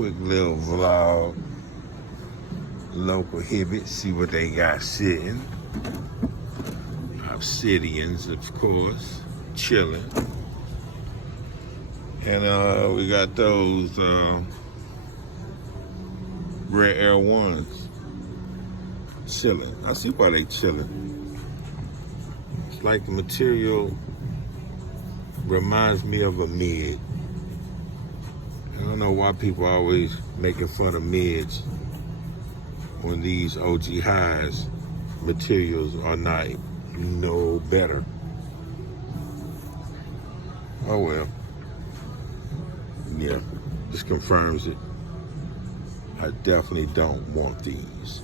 quick little vlog. Local Hibbett, see what they got sitting. Obsidians, of course, chilling. And we got those Rare Air Ones chilling. I see why they chilling. It's like the material reminds me of a mid. I don't know why people are always making fun of mids when these OG highs materials are not no better. Oh well. Yeah, just confirms it. I definitely don't want these.